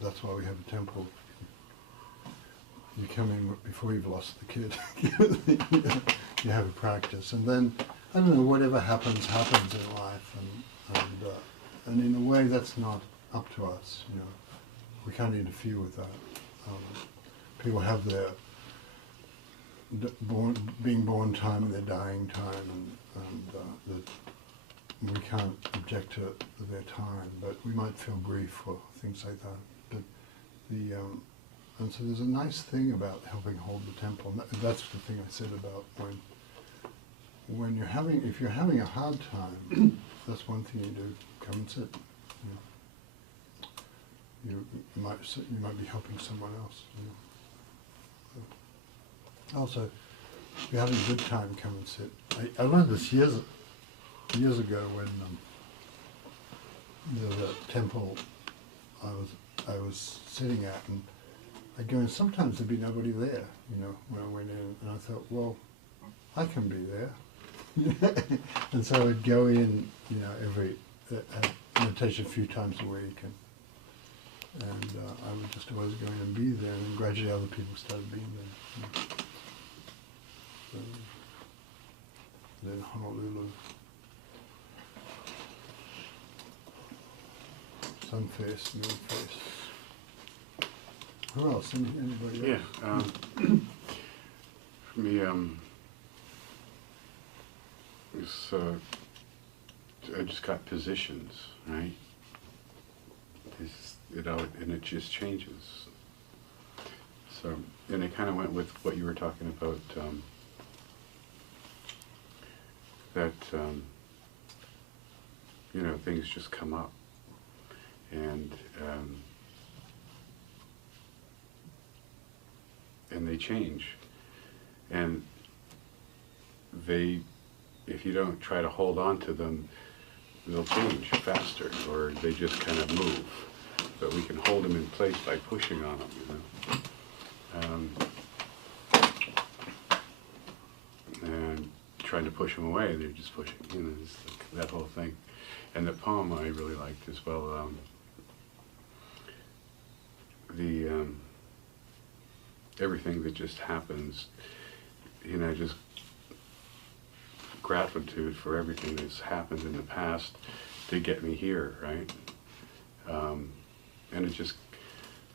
that's why we have a temple. You come in before you've lost the kid. You have a practice, and then I don't know, whatever happens in life, and in a way that's not up to us. You know, we can't interfere with that. People have their being born time and their dying time, and we can't object to their time, but we might feel grief or things like that. But and so there's a nice thing about helping hold the temple. And that's the thing I said about when you're having, if you're having a hard time, that's one thing you do. Come and sit. You might be helping someone else. You know. Also, if you're having a good time, come and sit. I learned this years ago when the temple I was sitting at, and I go, and sometimes there'd be nobody there, you know, when I went in, and I thought, well, I can be there. And so I'd go in, you know, every meditation a few times a week, and I would just always go in and be there, and then gradually other people started being there. You know. So, then Honolulu. Sun face, moon face. Who else? Anybody else? Yeah. For me, I just got positions, right? You know, and it just changes. So, and it kind of went with what you were talking about, that, you know, things just come up. And they change, and if you don't try to hold on to them, they'll change faster, or they just kind of move. But we can hold them in place by pushing on them, you know. And trying to push them away, they're just pushing, you know, that whole thing. And the poem I really liked as well. Everything that just happens, you know, just gratitude for everything that's happened in the past to get me here, right? And it just,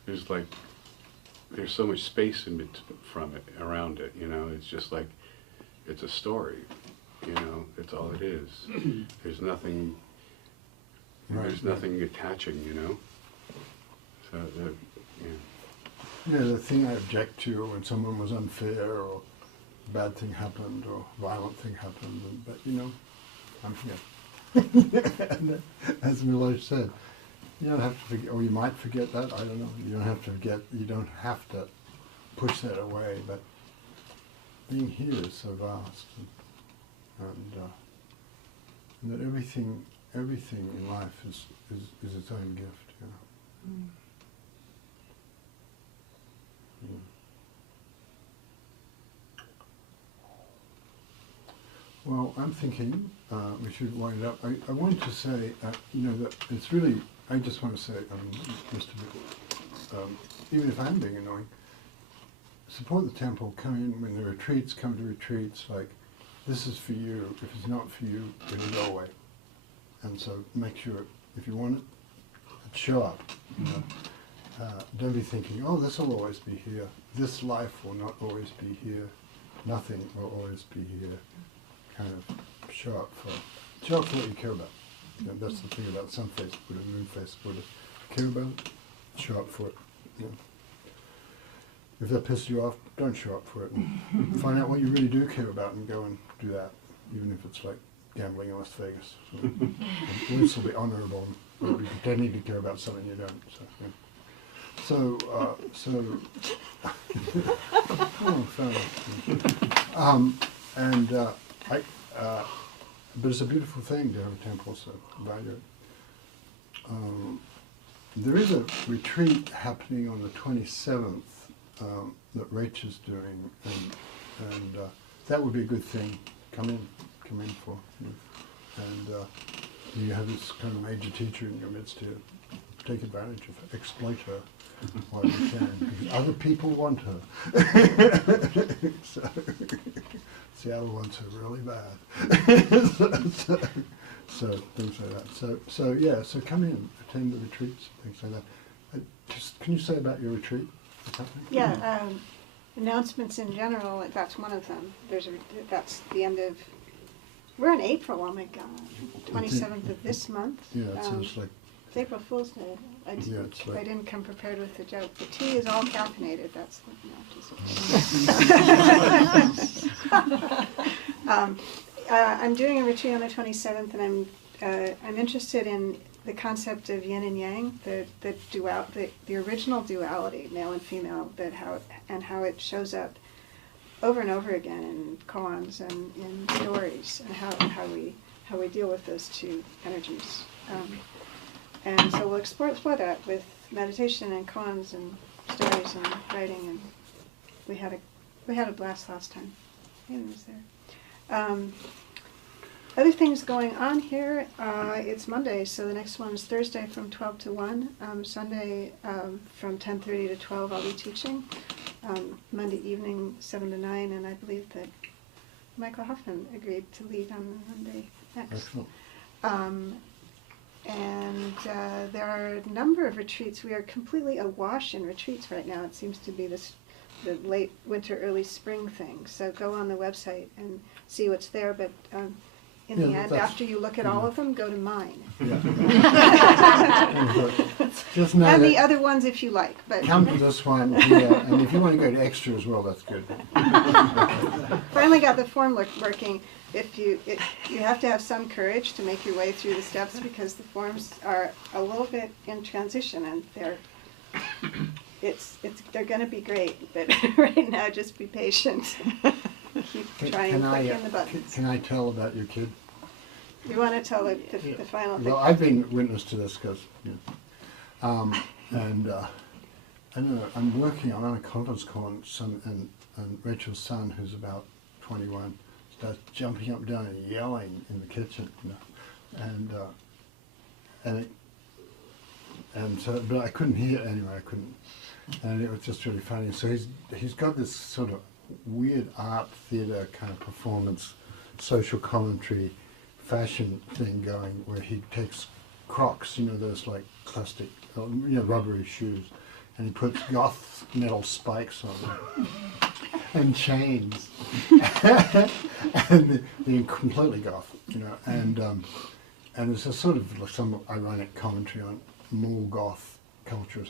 there's so much space from it, around it, you know. It's just like, it's a story, you know, that's all it is. There's nothing, there's nothing attaching, you know. So, yeah. Yeah, the thing I object to when someone was unfair, or a bad thing happened, or a violent thing happened, but you know, I'm here. And as Milosh said, you don't have to forget, or you might forget that, I don't know, you don't have to forget, you don't have to push that away, but being here is so vast, and that everything in life is its own gift, you know. Mm. Yeah. Well, I'm thinking we should wind it up. I wanted to say, you know, that it's really, I just want to say, just a bit, even if I'm being annoying, support the temple, come in when the retreats, come to retreats, like, this is for you. If it's not for you, it'll go away. And so make sure, if you want it, show up, you know. don't be thinking, oh, this will always be here. This life will not always be here. Nothing will always be here. Kind of show up for what you care about. You know, that's the thing about sun-faced Buddha, moon-faced Buddha. Care about it, show up for it. You know. If that pisses you off, don't show up for it. And find out what you really do care about and go and do that, even if it's like gambling in Las Vegas. So, at least it'll be honourable. You're pretending to care about something you don't. So, yeah. Oh, fair enough. But it's a beautiful thing to have a temple, so value it. There is a retreat happening on the 27th that Rachel's doing, and that would be a good thing. Come in for. And you have this kind of major teacher in your midst here. Take advantage of her, exploit her while you can, because other people want her. So, Seattle wants her really bad. so things like that. So come in, attend the retreats, things like that. Can you say about your retreat? Yeah, announcements in general, that's one of them. That's the end of, we're in April, oh my God, 27th of this month. Yeah, it sounds like. It's April Fool's Day. I didn't come prepared with the joke. The tea is all caffeinated, that's I'm doing a retreat on the 27th, and I'm interested in the concept of yin and yang, the original duality, male and female, how it shows up over and over again in koans and in stories, and how we deal with those two energies. And so we'll explore that with meditation and koans and stories and writing, and we had a blast last time. Ian was there. Other things going on here, it's Monday, so the next one is Thursday from 12 to 1. Sunday from 10:30 to 12 I'll be teaching. Monday evening 7 to 9, and I believe that Michael Hoffman agreed to lead on Monday next. Excellent. And there are a number of retreats. We are completely awash in retreats right now. It seems to be the late winter, early spring thing. So go on the website and see what's there. But in the end, after you look at all of them, go to mine. Yeah. Just know and the other ones if you like. But come to this one here, and if you want to go to extra as well, that's good. Finally got the form working. You have to have some courage to make your way through the steps, because the forms are a little bit in transition, and they're going to be great. But right now, just be patient. Keep trying to click in the buttons. Can I tell about your kid? You want to tell the final thing? Well, I've been witness to this because, I don't know, I'm working on a conference call, and Rachel's son, who's about 21, starts jumping up, down, and yelling in the kitchen, but I couldn't hear it anyway. I couldn't, and it was just really funny. So he's got this sort of weird art theatre kind of performance, social commentary, fashion thing going, where he takes Crocs, those like plastic, rubbery shoes, and he puts goth metal spikes on them and chains, and they're completely goth, and it's a sort of like some ironic commentary on more goth culture.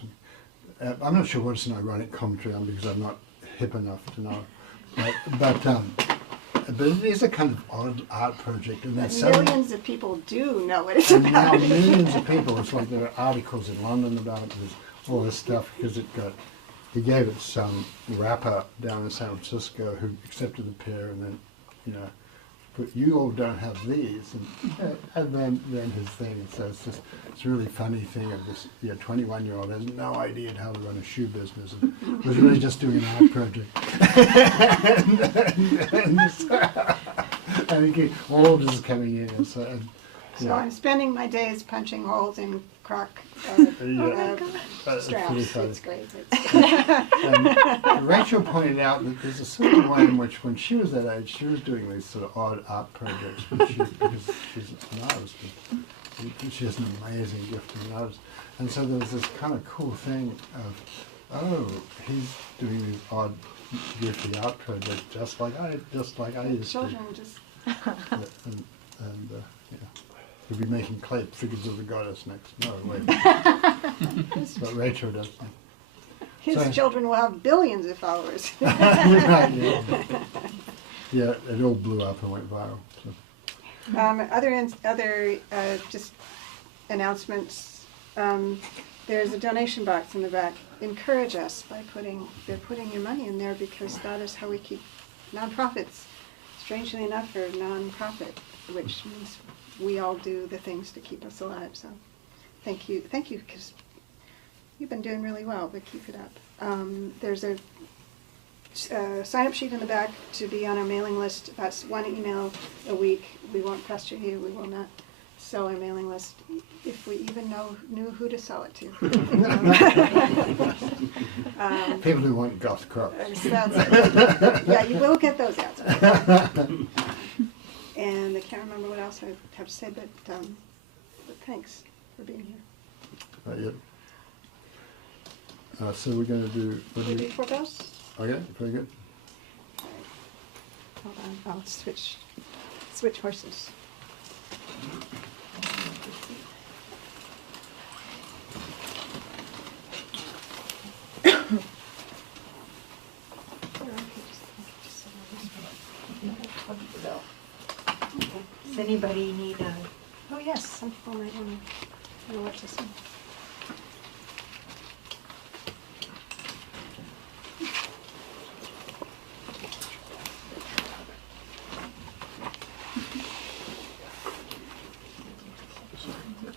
I'm not sure what it's an ironic commentary on, because I'm not hip enough to know, but it is a kind of odd art project, and millions of people do know what it's about. Now millions of people. It's like there are articles in London about it. There's all this stuff, because he gave it some rapper down in San Francisco who accepted the pair, and then but you all don't have these, and then his thing. So it's a really funny thing of this 21-year-old has no idea how to run a shoe business, and was really just doing an art project. and all this is coming in. So I'm spending my days punching holes in croc straps. It's great. And Rachel pointed out that there's a certain way in which, when she was that age, she was doing these sort of odd art projects, because she's an artist. She has an amazing gift of knowledge. And so there's this kind of cool thing of, oh, he's doing these odd, goofy art projects just like I used to. Children just, And yeah. We'll be making clay figures of the goddess next. No, wait. But Rachel does. his So- children will have billions of followers. Right, yeah. Yeah, it all blew up and went viral. So. Other just announcements. There's a donation box in the back. Encourage us by putting your money in there, because that is how we keep nonprofits. Strangely enough, for nonprofit, which means we all do the things to keep us alive. So, thank you, because you've been doing really well. But keep it up. There's a sign-up sheet in the back to be on our mailing list. That's one email a week. We won't pester you. We will not sell our mailing list if we even knew who to sell it to. People who want goth crops. Yeah, you will get those ads. And I can't remember what else I have to say, but thanks for being here. Right, yep. So we're going to do. What do Will you? you for those? Okay, very good. Hold on, I'll switch horses. Does anybody need a? Oh yes, some people might want to know what to say.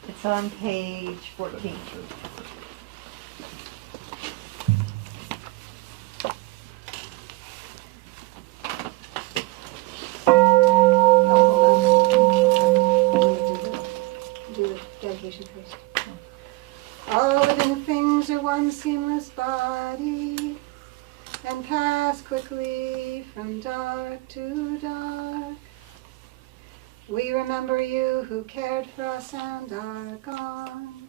It's on page 14. Do the dedication first. All living things are one seamless body, and pass quickly from dark to dark. We remember you who cared for us and are gone.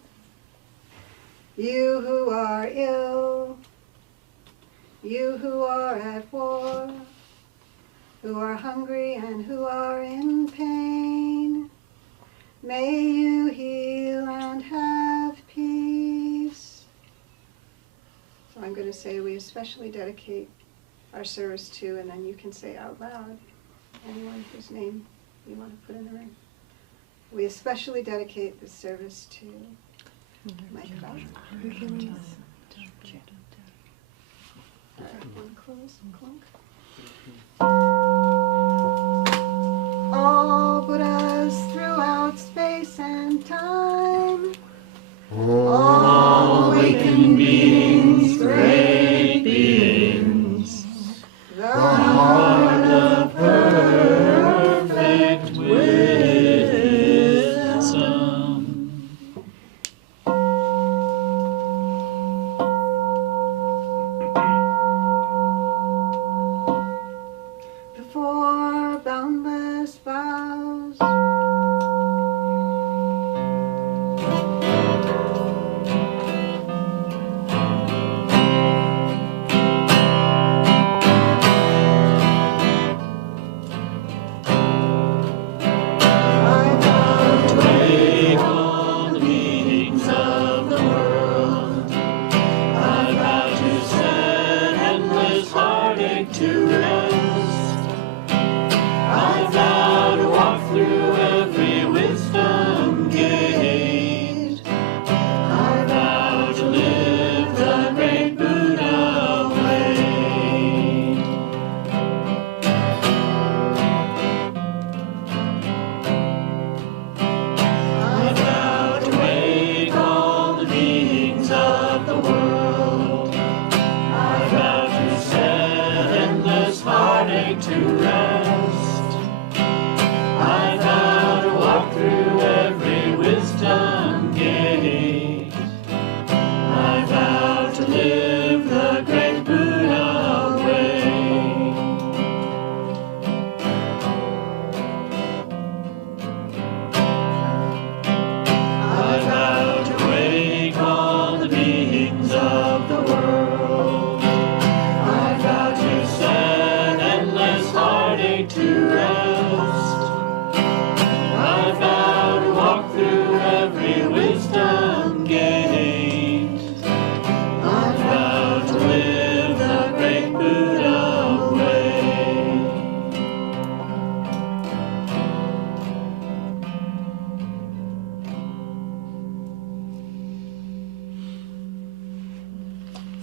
You who are ill, you who are at war, who are hungry and who are in pain. May you heal and have peace. So I'm going to say we especially dedicate our service to, and then you can say out loud anyone whose name you want to put in the ring. We especially dedicate this service to Mike Bowser. All right, one close and clunk. All Buddhas throughout space and time. All awakened beings, great beings. The heart of perfect wisdom. Before boundless vows,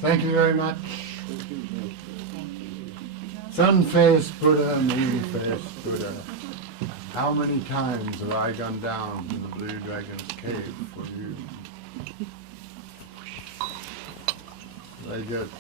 Thank you very much. Sun-faced Buddha, moon-faced Buddha. How many times have I gone down in the Blue Dragon's cave for you? Very good.